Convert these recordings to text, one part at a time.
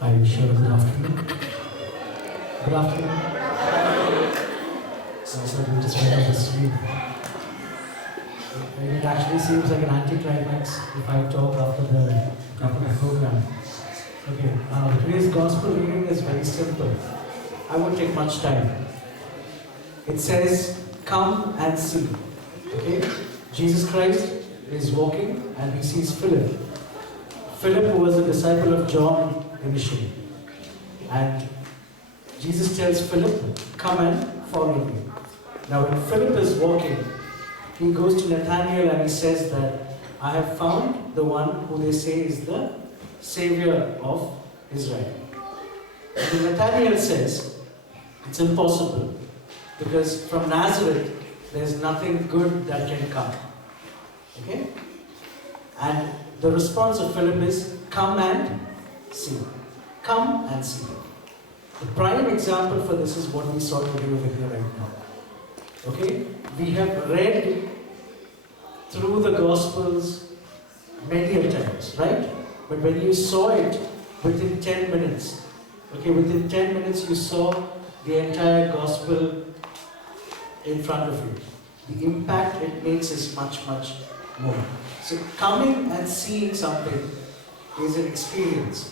I wish you a good afternoon. Good afternoon. So we just went off the street. It actually seems like an anticlimax if I talk after the program. Okay, today's gospel reading is very simple. I won't take much time. It says, "Come and see." Okay, Jesus Christ is walking and he sees Philip. Philip, who was a disciple of John initially, and Jesus tells Philip, "Come and follow me." Now, when Philip is walking, he goes to Nathanael and he says that, "I have found the one who they say is the Savior of Israel." And Nathanael says, "It's impossible, because from Nazareth, there's nothing good that can come." Okay? And the response of Philip is, "Come and see." Come and see. The prime example for this is what we saw today over here right now. Okay? We have read through the Gospels many a times, right? But when you saw it within 10 minutes, okay, within 10 minutes you saw the entire Gospel in front of you. The impact it makes is much, much more. So coming and seeing something is an experience.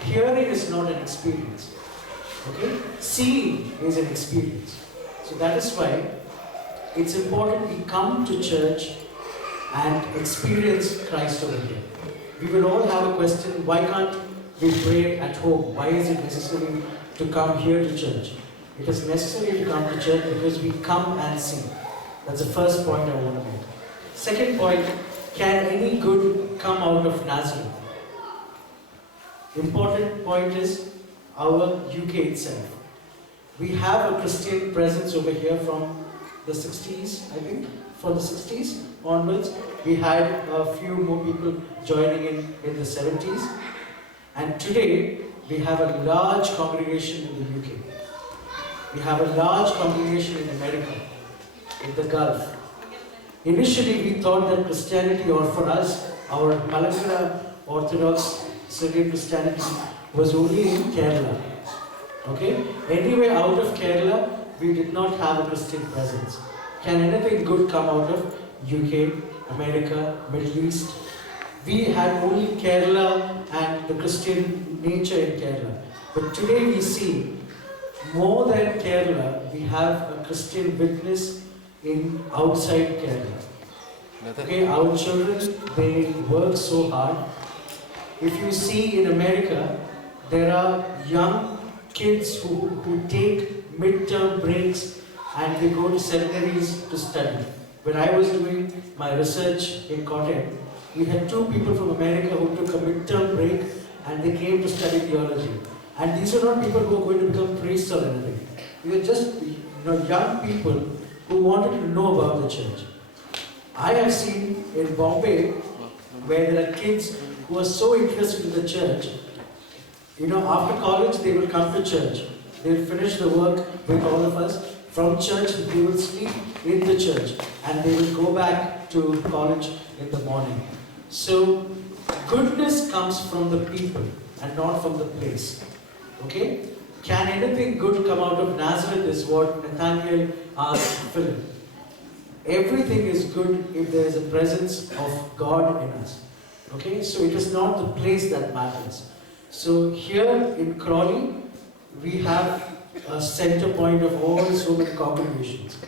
Hearing is not an experience. Okay? Seeing is an experience. So that is why it's important we come to church and experience Christ over here. We will all have a question, why can't we pray at home? Why is it necessary to come here to church? It is necessary to come to church because we come and see. That's the first point I want to make. Second point, can any good come out of Nazareth? Important point is our UK itself. We have a Christian presence over here from the 60s, I think. From the 60s onwards, we had a few more people joining in the 70s. And today, we have a large congregation in the UK. We have a large congregation in America, in the Gulf. Initially, we thought that Christianity, or for us, our Malankara Orthodox Syrian Christianity, was only in Kerala. Okay? Anywhere out of Kerala, we did not have a Christian presence. Can anything good come out of UK, America, Middle East? We had only Kerala and the Christian nature in Kerala. But today we see, more than Kerala, we have a Christian witness in outside Kerala. Okay, our children, they work so hard. If you see in America, there are young kids who take midterm breaks and they go to seminaries to study. When I was doing my research in Kottayam, we had two people from America who took a midterm break and they came to study theology. And these are not people who are going to become priests or anything. They are just young people who wanted to know about the church. I have seen in Bombay, where there are kids who are so interested in the church, after college they will come to church. They will finish the work with all of us. From church, they will sleep in the church and they will go back to college in the morning. So, goodness comes from the people and not from the place. Okay? Can anything good come out of Nazareth is what Nathanael asked Philip. Everything is good if there is a presence of God in us. Okay? So it is not the place that matters. So here in Crawley, we have a center point of all so many congregations.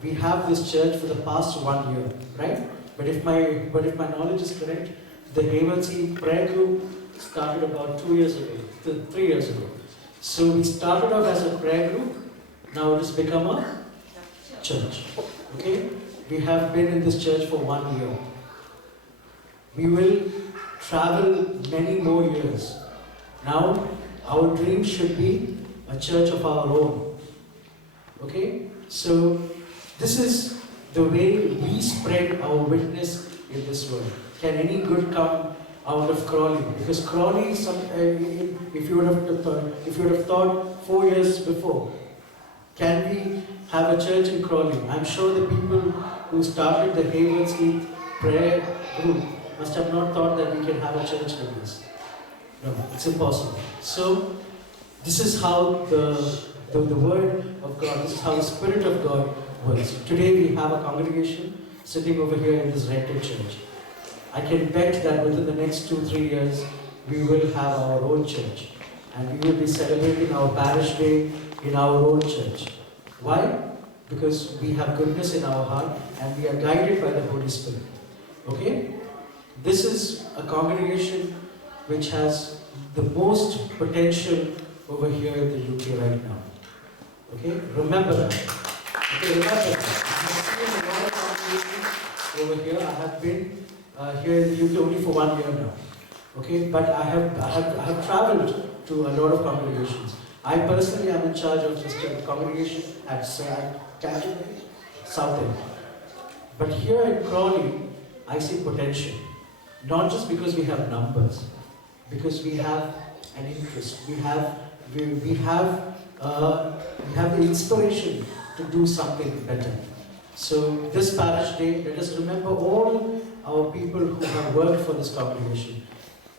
We have this church for the past 1 year, right? But if my knowledge is correct, the Havency prayer group started about 2 years ago, 3 years ago. So we started off as a prayer group, now it has become a church. Okay? We have been in this church for 1 year. We will travel many more years. Now, our dream should be a church of our own. Okay? So, this is the way we spread our witness in this world. Can any good come out of Crawley? Because Crawley, if you would have thought 4 years before, can we have a church in Crawley? I'm sure the people who started the Havens Heath prayer group must have not thought that we can have a church like this. No, it's impossible. So, this is how the Word of God, this is how the Spirit of God works. Today we have a congregation sitting over here in this rented church. I can bet that within the next 2-3 years, we will have our own church. And we will be celebrating our parish day in our own church. Why? Because we have goodness in our heart and we are guided by the Holy Spirit. Okay? This is a congregation which has the most potential over here in the UK right now. Okay? Remember that. Okay, remember that. I have seen a lot of congregations over here. I have been here in the UK only for 1 year now. Okay? But I have traveled to a lot of congregations. I personally am in charge of this congregation at Canterbury, South End. But here in Crawley, I see potential. Not just because we have numbers, because we have an interest. We have the inspiration to do something better. So this parish day, let us remember all our people who have worked for this congregation.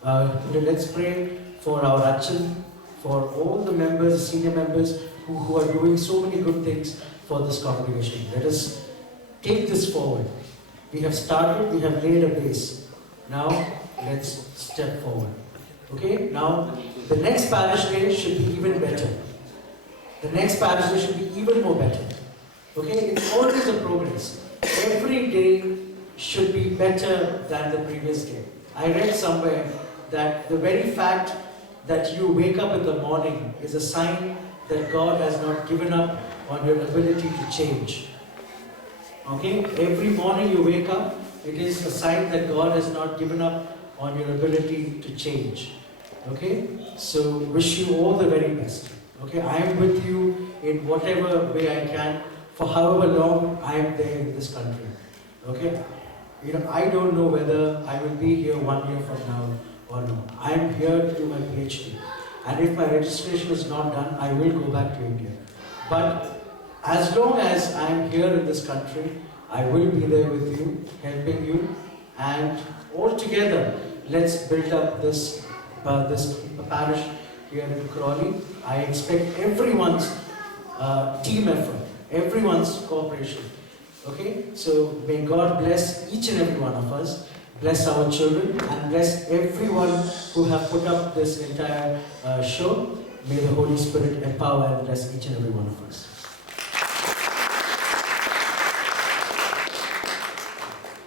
Let's pray for our Achan, for all the members, senior members who are doing so many good things for this congregation. Let us take this forward. We have started, we have laid a base. Now, let's step forward. Okay? Now, the next parish day should be even better. The next parish day should be even more better. Okay? It's always a progress. Every day should be better than the previous day. I read somewhere that the very fact that you wake up in the morning is a sign that God has not given up on your ability to change. Okay? Every morning you wake up, it is a sign that God has not given up on your ability to change. Okay? So, wish you all the very best. Okay? I am with you in whatever way I can, for however long I am there in this country. Okay? I don't know whether I will be here 1 year from now or no. I am here to do my PhD. And if my registration is not done, I will go back to India. But as long as I am here in this country, I will be there with you, helping you, and all together, let's build up this parish here in Crawley. I expect everyone's team effort, everyone's cooperation. Okay? So may God bless each and every one of us, bless our children, and bless everyone who have put up this entire show. May the Holy Spirit empower and bless each and every one of us.